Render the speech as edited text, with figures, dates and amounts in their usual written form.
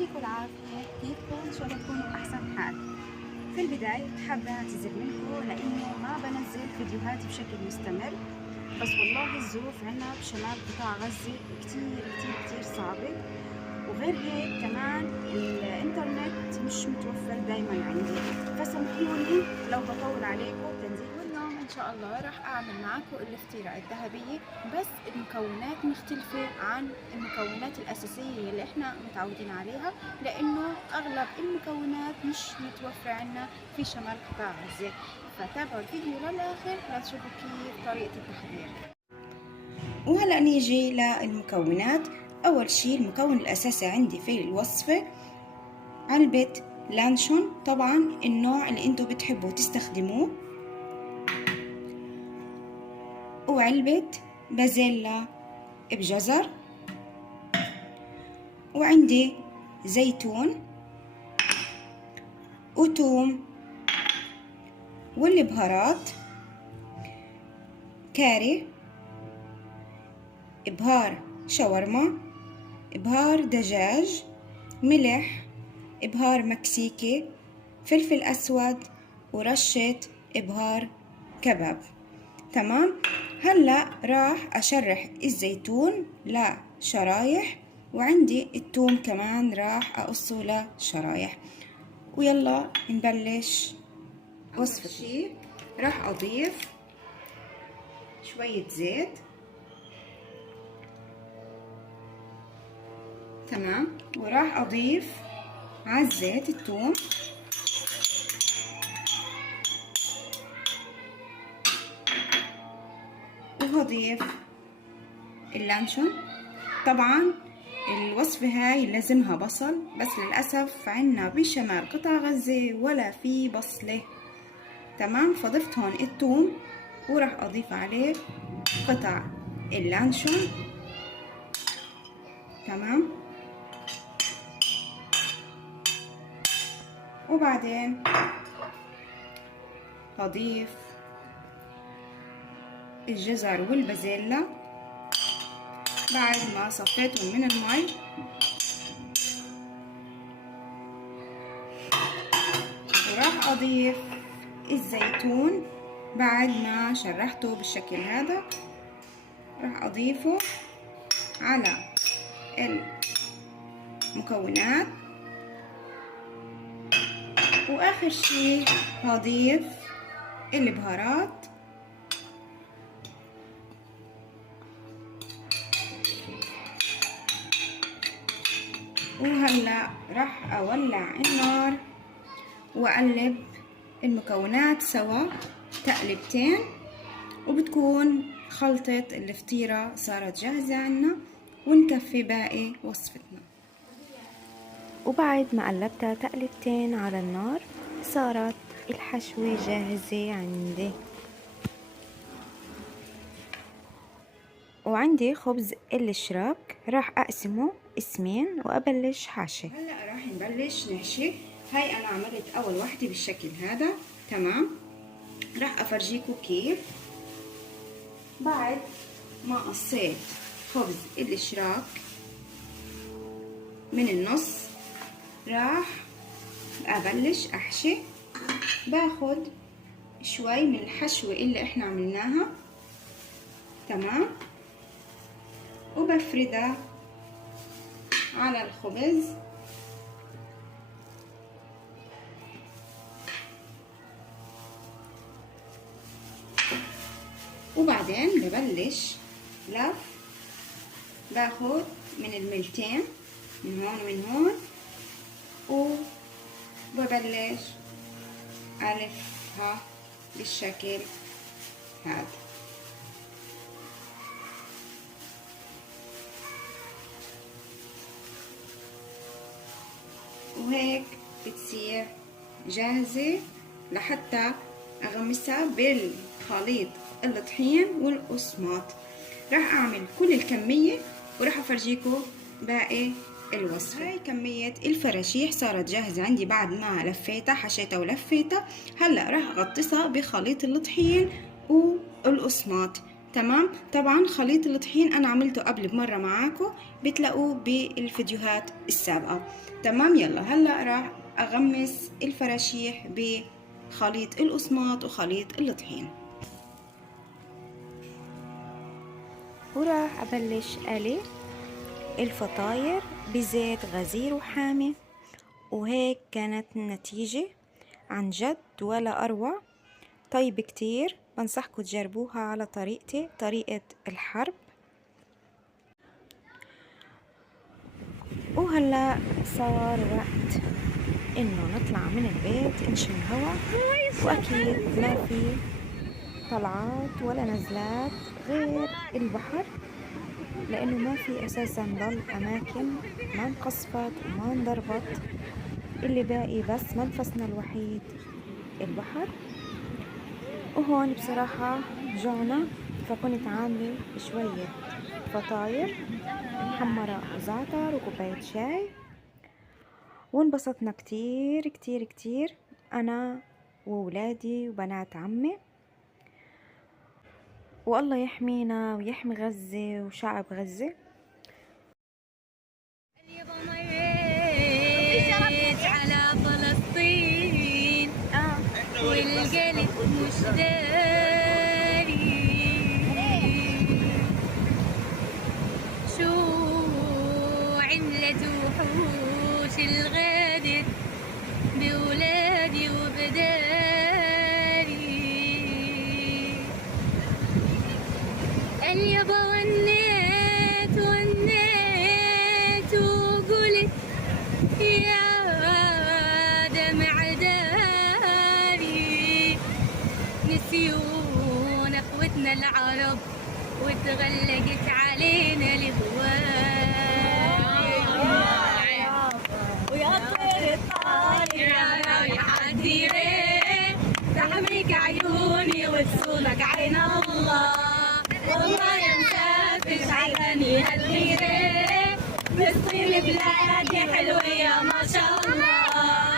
يعطيكم العافية. كيفكم؟ إن شاء الله تكونوا بأحسن حال. في البداية حابة أعتذر منكم لأنه ما بنزل فيديوهات بشكل مستمر، بس والله الظروف عنا بشمال قطاع غزة كتير كتير كتير صعبة، وغير هيك كمان الإنترنت مش متوفر دايما عندي، فسامحوني لو بطول عليكم تنزيل. واليوم إن شاء الله راح أعمل معاكم الفطيرة الذهبية، بس المكونات مختلفة عن المكونات الأساسية اللي إحنا متعودين عليها، لأنه أغلب المكونات مش متوفرة عنا في شمال قطاع غزة. فتابعوا الفيديو للآخر لتشوفوا كيف طريقة التحضير. وهلأ نيجي للمكونات. أول شي المكون الأساسي عندي في الوصفة علبة لانشون، طبعا النوع اللي انتو بتحبوا تستخدموه، وعلبة بازيلا بجزر، وعندي زيتون وتوم، والبهارات كاري، إبهار شاورما، إبهار دجاج، ملح، إبهار مكسيكي، فلفل أسود، ورشة إبهار كباب. تمام. هلأ راح أشرح الزيتون لشرايح، وعندي التوم كمان راح أقصه لشرايح. ويلا نبلش وصفتي. راح أضيف شوية زيت. تمام. وراح أضيف على الزيت الثوم، وهضيف اللانشون. طبعا الوصفة هاي لازمها بصل، بس للأسف عنا بشمال قطاع غزة ولا في بصلة. تمام. فضفت هون الثوم، وراح أضيف عليه قطع اللانشون. تمام. وبعدين هضيف الجزر والبازيلا بعد ما صفيتهم من المي، وراح أضيف الزيتون بعد ما شرحته بالشكل هذا. راح أضيفه على المكونات، وآخر شي هضيف البهارات. وهلأ راح أولع النار وأقلب المكونات سوا تقلبتين، وبتكون خلطة الفطيرة صارت جاهزة عنا، ونكفي باقي وصفتنا. وبعد ما قلبتها تقلبتين على النار صارت الحشوة جاهزة عندي. وعندي خبز الشراك راح أقسمه اسمين وأبلش حاشي. هلأ راح نبلش نحشي. هاي أنا عملت أول واحدة بالشكل هذا. تمام. راح أفرجيكم كيف. بعد ما قصيت خبز الشراك من النص راح أبلش أحشي. باخد شوي من الحشوة اللي احنا عملناها. تمام. وبفردها على الخبز. وبعدين ببلش لف. باخد من الملتين من هون ومن هون، وببلش ألفها بالشكل هذا. وهيك بتصير جاهزة لحتى أغمسها بالخليط الطحين والقسماط. راح أعمل كل الكمية وراح أفرجيكم باقي الوصفة. هاي كمية الفراشيح صارت جاهزة عندي بعد ما لفيتها، حشيتها ولفيتها. هلأ راح أغطسها بخليط الطحين والقسماط. تمام. طبعا خليط الطحين انا عملته قبل بمرة معاكم، بتلاقوه بالفيديوهات السابقة. تمام. يلا هلا راح اغمس الفراشيح بخليط القسماط وخليط الطحين، وراح أبلش قلي الفطاير بزيت غزير وحامي. وهيك كانت النتيجة، عن جد ولا أروع. طيب كتير، بنصحكم تجربوها على طريقتي، طريقة الحرب. وهلا صار وقت انه نطلع من البيت نشم هوا، واكيد ما في طلعات ولا نزلات غير البحر، لانه ما في اساسا ضل اماكن ما انقصفت وما انضربت. اللي باقي بس منفسنا الوحيد البحر. وهون بصراحة جوعنا، فكنت عاملة شوية فطاير محمرة وزعتر وكوباية شاي، وانبسطنا كتير كتير كتير أنا وولادي وبنات عمي. والله يحمينا ويحمي غزة وشعب غزة. على فلسطين والقلب مش داري شو عملت وحوش الغادر بولادي وبداري. اليابا ونيت وقلت يا دمع داري، نسيون اخوتنا العرب وتغلقت علينا الهواه. ويا طير الطاير رايحة تديري، تحميك عيوني وتصونك عين الله. والله يا مسافر عيني هالغيرة، فلسطين بلادي حلوة يا ما شاء الله.